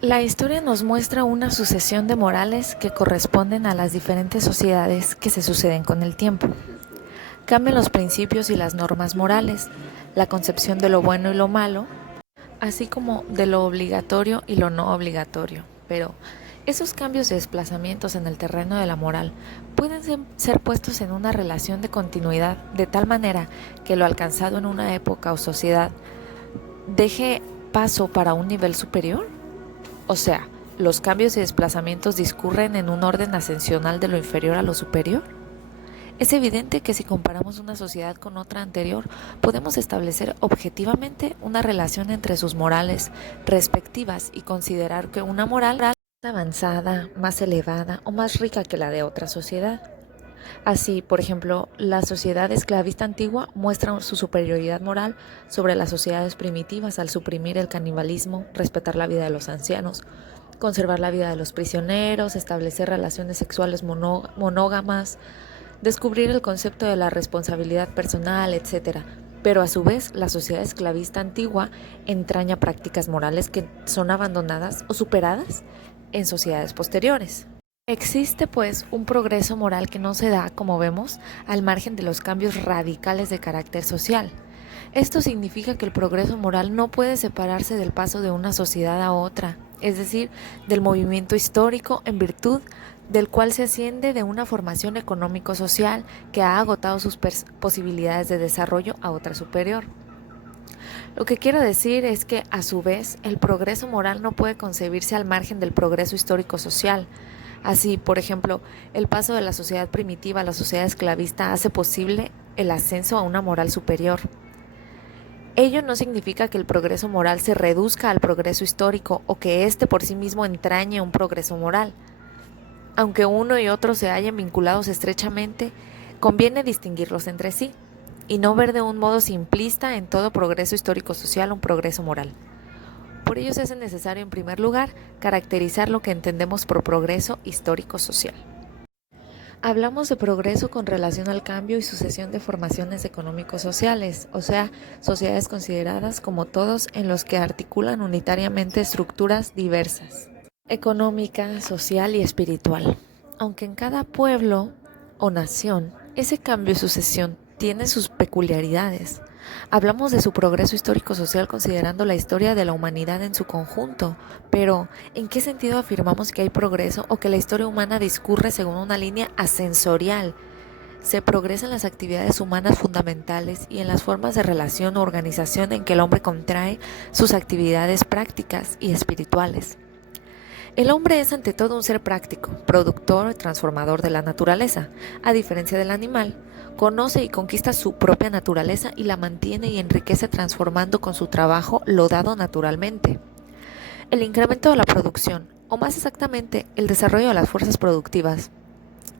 La historia nos muestra una sucesión de morales que corresponden a las diferentes sociedades que se suceden con el tiempo. Cambian los principios y las normas morales, la concepción de lo bueno y lo malo, así como de lo obligatorio y lo no obligatorio. Pero esos cambios y desplazamientos en el terreno de la moral pueden ser puestos en una relación de continuidad de tal manera que lo alcanzado en una época o sociedad deje paso para un nivel superior. O sea, ¿los cambios y desplazamientos discurren en un orden ascensional de lo inferior a lo superior? Es evidente que si comparamos una sociedad con otra anterior, podemos establecer objetivamente una relación entre sus morales respectivas y considerar que una moral es avanzada, más elevada o más rica que la de otra sociedad. Así, por ejemplo, la sociedad esclavista antigua muestra su superioridad moral sobre las sociedades primitivas al suprimir el canibalismo, respetar la vida de los ancianos, conservar la vida de los prisioneros, establecer relaciones sexuales monógamas, descubrir el concepto de la responsabilidad personal, etc. Pero a su vez, la sociedad esclavista antigua entraña prácticas morales que son abandonadas o superadas en sociedades posteriores. Existe pues un progreso moral que no se da, como vemos, al margen de los cambios radicales de carácter social. Esto significa que el progreso moral no puede separarse del paso de una sociedad a otra, es decir, del movimiento histórico en virtud del cual se asciende de una formación económico-social que ha agotado sus posibilidades de desarrollo a otra superior. Lo que quiero decir es que, a su vez, el progreso moral no puede concebirse al margen del progreso histórico-social. Así, por ejemplo, el paso de la sociedad primitiva a la sociedad esclavista hace posible el ascenso a una moral superior. Ello no significa que el progreso moral se reduzca al progreso histórico o que éste por sí mismo entrañe un progreso moral. Aunque uno y otro se hallen vinculados estrechamente, conviene distinguirlos entre sí y no ver de un modo simplista en todo progreso histórico-social un progreso moral. Por ello se hace necesario, en primer lugar, caracterizar lo que entendemos por progreso histórico-social. Hablamos de progreso con relación al cambio y sucesión de formaciones económico-sociales, o sea, sociedades consideradas como todos en los que articulan unitariamente estructuras diversas, económica, social y espiritual. Aunque en cada pueblo o nación ese cambio y sucesión tiene sus peculiaridades. Hablamos de su progreso histórico-social considerando la historia de la humanidad en su conjunto, pero ¿en qué sentido afirmamos que hay progreso o que la historia humana discurre según una línea ascensorial? Se progresa en las actividades humanas fundamentales y en las formas de relación o organización en que el hombre contrae sus actividades prácticas y espirituales. El hombre es ante todo un ser práctico, productor y transformador de la naturaleza. A diferencia del animal, conoce y conquista su propia naturaleza y la mantiene y enriquece transformando con su trabajo lo dado naturalmente. El incremento de la producción, o más exactamente el desarrollo de las fuerzas productivas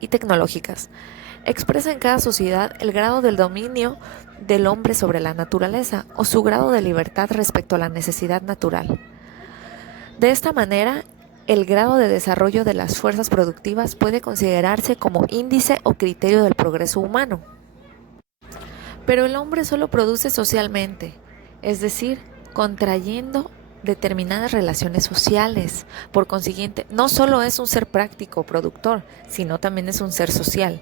y tecnológicas, expresa en cada sociedad el grado del dominio del hombre sobre la naturaleza o su grado de libertad respecto a la necesidad natural. De esta manera, el grado de desarrollo de las fuerzas productivas puede considerarse como índice o criterio del progreso humano. Pero el hombre solo produce socialmente, es decir, contrayendo determinadas relaciones sociales. Por consiguiente, no solo es un ser práctico, productor, sino también es un ser social.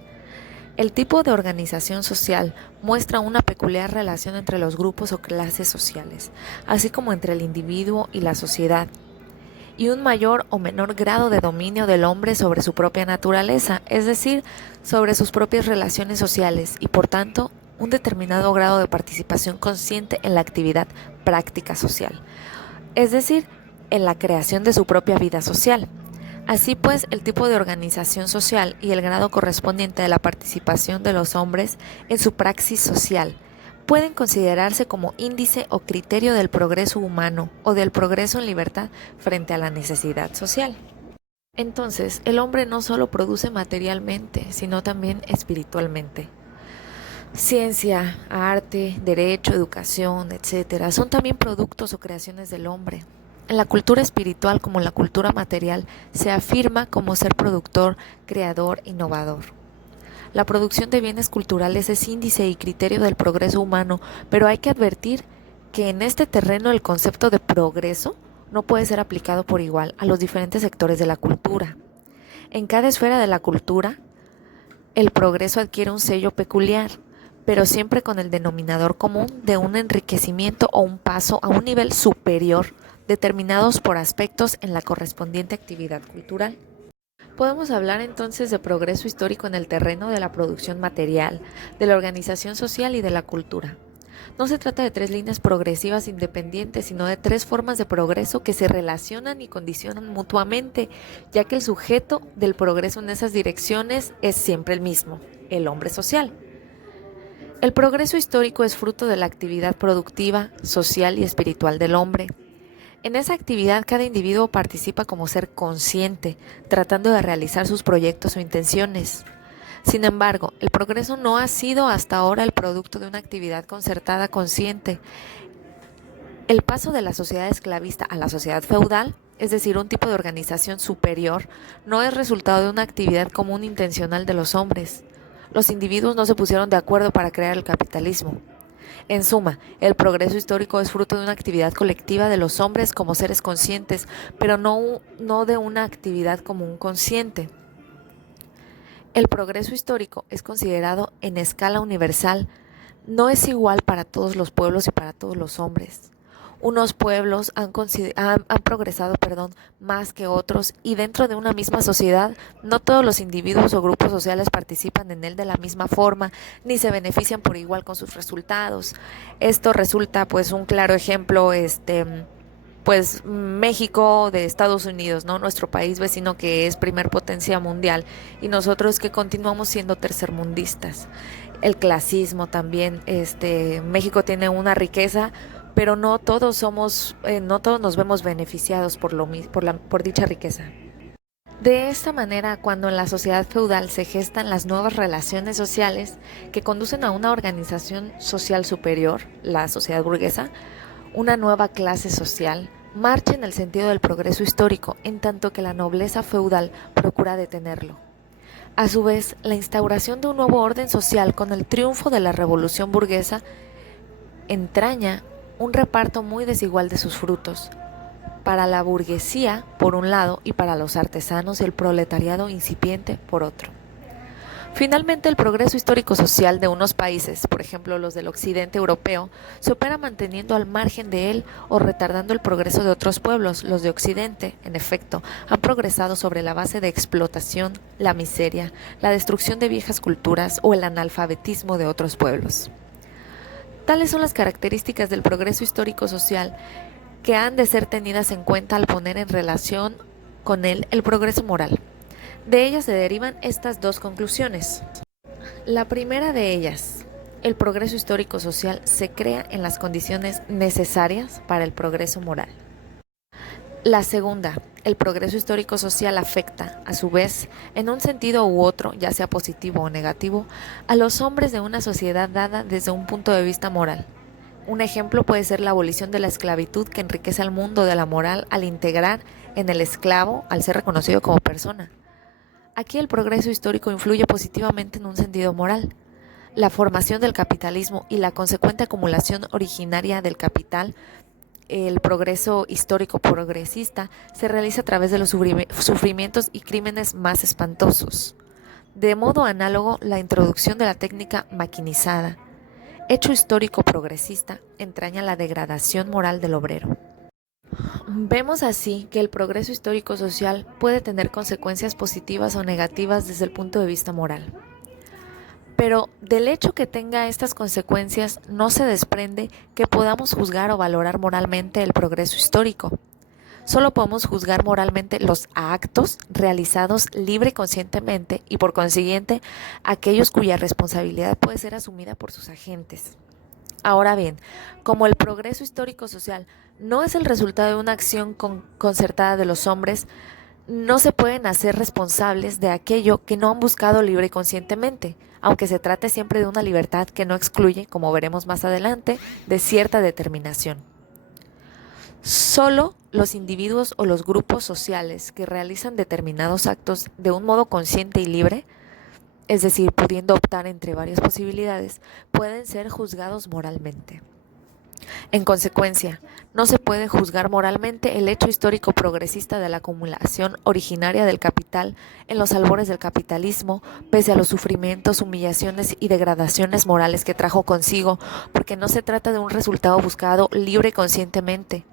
El tipo de organización social muestra una peculiar relación entre los grupos o clases sociales, así como entre el individuo y la sociedad, y un mayor o menor grado de dominio del hombre sobre su propia naturaleza, es decir, sobre sus propias relaciones sociales y por tanto un determinado grado de participación consciente en la actividad práctica social, es decir, en la creación de su propia vida social. Así pues, el tipo de organización social y el grado correspondiente de la participación de los hombres en su praxis social pueden considerarse como índice o criterio del progreso humano o del progreso en libertad frente a la necesidad social. Entonces, el hombre no solo produce materialmente, sino también espiritualmente. Ciencia, arte, derecho, educación, etc. son también productos o creaciones del hombre. En la cultura espiritual como en la cultura material se afirma como ser productor, creador, innovador. La producción de bienes culturales es índice y criterio del progreso humano, pero hay que advertir que en este terreno el concepto de progreso no puede ser aplicado por igual a los diferentes sectores de la cultura. En cada esfera de la cultura, el progreso adquiere un sello peculiar, pero siempre con el denominador común de un enriquecimiento o un paso a un nivel superior, determinados por aspectos en la correspondiente actividad cultural. Podemos hablar entonces de progreso histórico en el terreno de la producción material, de la organización social y de la cultura. No se trata de tres líneas progresivas independientes, sino de tres formas de progreso que se relacionan y condicionan mutuamente, ya que el sujeto del progreso en esas direcciones es siempre el mismo, el hombre social. El progreso histórico es fruto de la actividad productiva, social y espiritual del hombre. En esa actividad cada individuo participa como ser consciente, tratando de realizar sus proyectos o intenciones. Sin embargo, el progreso no ha sido hasta ahora el producto de una actividad concertada consciente. El paso de la sociedad esclavista a la sociedad feudal, es decir, un tipo de organización superior, no es resultado de una actividad común intencional de los hombres. Los individuos no se pusieron de acuerdo para crear el capitalismo. En suma, el progreso histórico es fruto de una actividad colectiva de los hombres como seres conscientes, pero no de una actividad común consciente. El progreso histórico es considerado en escala universal, no es igual para todos los pueblos y para todos los hombres. Unos pueblos han progresado más que otros, y dentro de una misma sociedad no todos los individuos o grupos sociales participan en él de la misma forma ni se benefician por igual con sus resultados. Esto resulta pues un claro ejemplo pues México de Estados Unidos, ¿no? Nuestro país vecino que es primer potencia mundial y nosotros que continuamos siendo tercermundistas. El clasismo también, México tiene una riqueza, pero no todos no todos nos vemos beneficiados por dicha riqueza. De esta manera, cuando en la sociedad feudal se gestan las nuevas relaciones sociales que conducen a una organización social superior, la sociedad burguesa, una nueva clase social marcha en el sentido del progreso histórico, en tanto que la nobleza feudal procura detenerlo. A su vez, la instauración de un nuevo orden social con el triunfo de la revolución burguesa entraña un reparto muy desigual de sus frutos, para la burguesía por un lado y para los artesanos y el proletariado incipiente por otro. Finalmente, el progreso histórico-social de unos países, por ejemplo los del occidente europeo, se opera manteniendo al margen de él o retardando el progreso de otros pueblos. Los de occidente, en efecto, han progresado sobre la base de explotación, la miseria, la destrucción de viejas culturas o el analfabetismo de otros pueblos. Tales son las características del progreso histórico-social que han de ser tenidas en cuenta al poner en relación con él el progreso moral. De ellas se derivan estas dos conclusiones. La primera de ellas, el progreso histórico-social se crea en las condiciones necesarias para el progreso moral. La segunda, el progreso histórico-social afecta, a su vez, en un sentido u otro, ya sea positivo o negativo, a los hombres de una sociedad dada desde un punto de vista moral. Un ejemplo puede ser la abolición de la esclavitud que enriquece al mundo de la moral al integrar en el esclavo al ser reconocido como persona. Aquí el progreso histórico influye positivamente en un sentido moral. La formación del capitalismo y la consecuente acumulación originaria del capital, el progreso histórico progresista, se realiza a través de los sufrimientos y crímenes más espantosos. De modo análogo, la introducción de la técnica maquinizada, hecho histórico progresista, entraña la degradación moral del obrero. Vemos así que el progreso histórico-social puede tener consecuencias positivas o negativas desde el punto de vista moral. Pero del hecho que tenga estas consecuencias no se desprende que podamos juzgar o valorar moralmente el progreso histórico. Solo podemos juzgar moralmente los actos realizados libre y conscientemente y por consiguiente aquellos cuya responsabilidad puede ser asumida por sus agentes. Ahora bien, como el progreso histórico-social no es el resultado de una acción concertada de los hombres, no se pueden hacer responsables de aquello que no han buscado libre y conscientemente, aunque se trate siempre de una libertad que no excluye, como veremos más adelante, de cierta determinación. Solo los individuos o los grupos sociales que realizan determinados actos de un modo consciente y libre, es decir, pudiendo optar entre varias posibilidades, pueden ser juzgados moralmente. En consecuencia, no se puede juzgar moralmente el hecho histórico progresista de la acumulación originaria del capital en los albores del capitalismo, pese a los sufrimientos, humillaciones y degradaciones morales que trajo consigo, porque no se trata de un resultado buscado libre y conscientemente.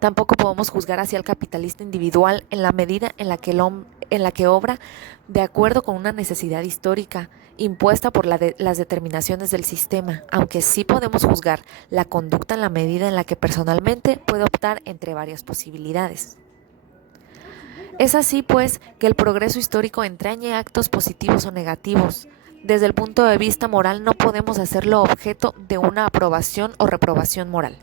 Tampoco podemos juzgar hacia el capitalista individual en la medida en la que obra de acuerdo con una necesidad histórica impuesta por las determinaciones del sistema, aunque sí podemos juzgar la conducta en la medida en la que personalmente puede optar entre varias posibilidades. Es así, pues, que el progreso histórico entrañe actos positivos o negativos. Desde el punto de vista moral no podemos hacerlo objeto de una aprobación o reprobación moral.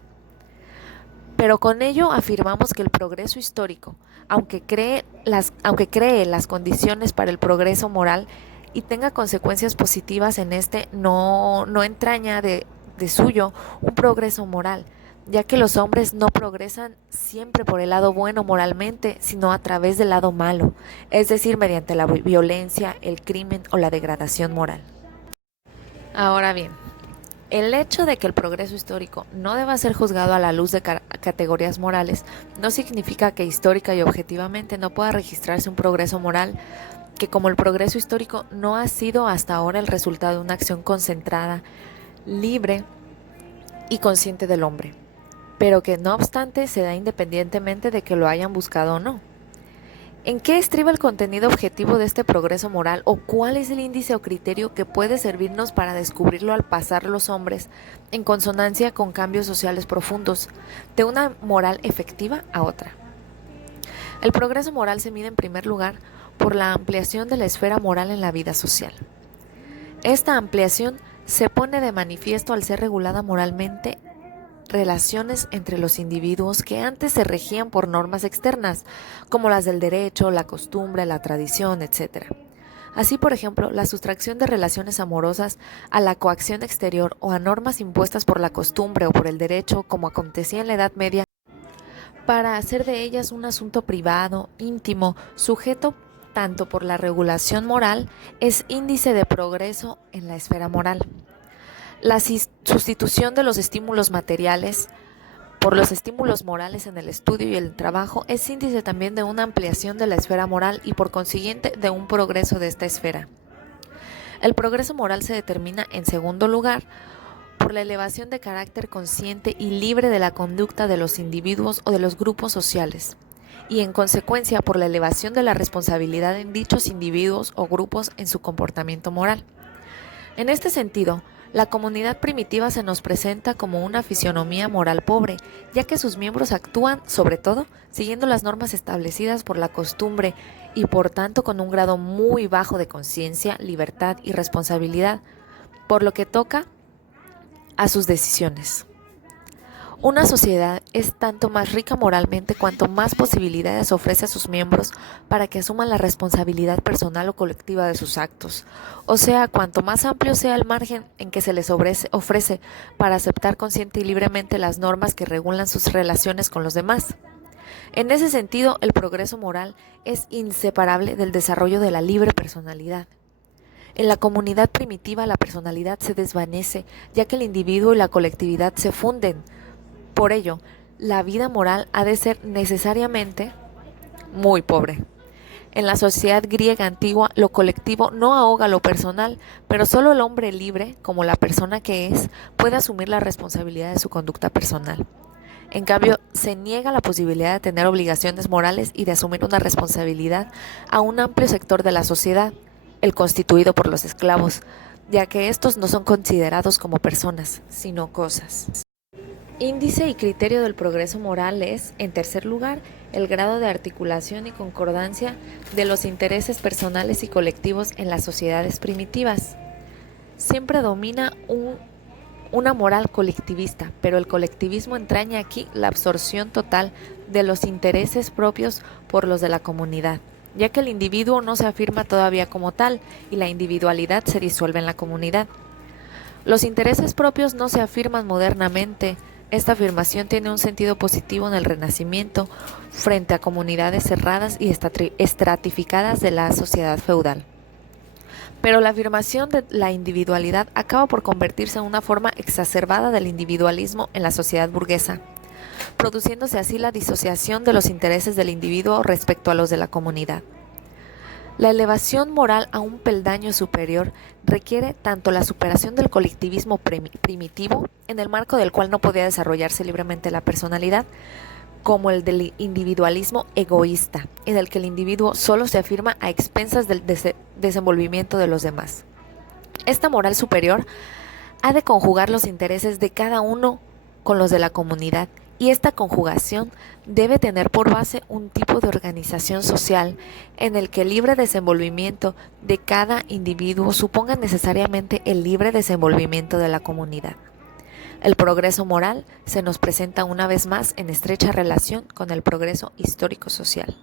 Pero con ello afirmamos que el progreso histórico, aunque cree las condiciones para el progreso moral y tenga consecuencias positivas en este, no entraña de suyo un progreso moral, ya que los hombres no progresan siempre por el lado bueno moralmente, sino a través del lado malo, es decir, mediante la violencia, el crimen o la degradación moral. Ahora bien, el hecho de que el progreso histórico no deba ser juzgado a la luz de categorías morales no significa que histórica y objetivamente no pueda registrarse un progreso moral, que como el progreso histórico no ha sido hasta ahora el resultado de una acción concentrada, libre y consciente del hombre, pero que no obstante se da independientemente de que lo hayan buscado o no. ¿En qué estriba el contenido objetivo de este progreso moral o cuál es el índice o criterio que puede servirnos para descubrirlo al pasar los hombres en consonancia con cambios sociales profundos, de una moral efectiva a otra? El progreso moral se mide en primer lugar por la ampliación de la esfera moral en la vida social. Esta ampliación se pone de manifiesto al ser regulada moralmente relaciones entre los individuos que antes se regían por normas externas, como las del derecho, la costumbre, la tradición, etc. Así, por ejemplo, la sustracción de relaciones amorosas a la coacción exterior o a normas impuestas por la costumbre o por el derecho, como acontecía en la Edad Media, para hacer de ellas un asunto privado, íntimo, sujeto tanto por la regulación moral, es índice de progreso en la esfera moral. La sustitución de los estímulos materiales por los estímulos morales en el estudio y el trabajo es índice también de una ampliación de la esfera moral y por consiguiente de un progreso de esta esfera. El progreso moral se determina, en segundo lugar, por la elevación de carácter consciente y libre de la conducta de los individuos o de los grupos sociales, y en consecuencia por la elevación de la responsabilidad en dichos individuos o grupos en su comportamiento moral. En este sentido, la comunidad primitiva se nos presenta como una fisionomía moral pobre, ya que sus miembros actúan, sobre todo, siguiendo las normas establecidas por la costumbre y por tanto con un grado muy bajo de conciencia, libertad y responsabilidad, por lo que toca a sus decisiones. Una sociedad es tanto más rica moralmente cuanto más posibilidades ofrece a sus miembros para que asuman la responsabilidad personal o colectiva de sus actos, o sea, cuanto más amplio sea el margen en que se les ofrece para aceptar consciente y libremente las normas que regulan sus relaciones con los demás. En ese sentido, el progreso moral es inseparable del desarrollo de la libre personalidad. En la comunidad primitiva la personalidad se desvanece, ya que el individuo y la colectividad se funden. Por ello, la vida moral ha de ser necesariamente muy pobre. En la sociedad griega antigua, lo colectivo no ahoga lo personal, pero solo el hombre libre, como la persona que es, puede asumir la responsabilidad de su conducta personal. En cambio, se niega la posibilidad de tener obligaciones morales y de asumir una responsabilidad a un amplio sector de la sociedad, el constituido por los esclavos, ya que estos no son considerados como personas, sino cosas. Índice y criterio del progreso moral es, en tercer lugar, el grado de articulación y concordancia de los intereses personales y colectivos en las sociedades primitivas. Siempre domina una moral colectivista, pero el colectivismo entraña aquí la absorción total de los intereses propios por los de la comunidad, ya que el individuo no se afirma todavía como tal y la individualidad se disuelve en la comunidad. Los intereses propios no se afirman modernamente. Esta afirmación tiene un sentido positivo en el Renacimiento frente a comunidades cerradas y estratificadas de la sociedad feudal. Pero la afirmación de la individualidad acaba por convertirse en una forma exacerbada del individualismo en la sociedad burguesa, produciéndose así la disociación de los intereses del individuo respecto a los de la comunidad. La elevación moral a un peldaño superior requiere tanto la superación del colectivismo primitivo, en el marco del cual no podía desarrollarse libremente la personalidad, como el del individualismo egoísta, en el que el individuo solo se afirma a expensas del desenvolvimiento de los demás. Esta moral superior ha de conjugar los intereses de cada uno con los de la comunidad, y esta conjugación debe tener por base un tipo de organización social en el que el libre desenvolvimiento de cada individuo suponga necesariamente el libre desenvolvimiento de la comunidad. El progreso moral se nos presenta una vez más en estrecha relación con el progreso histórico-social.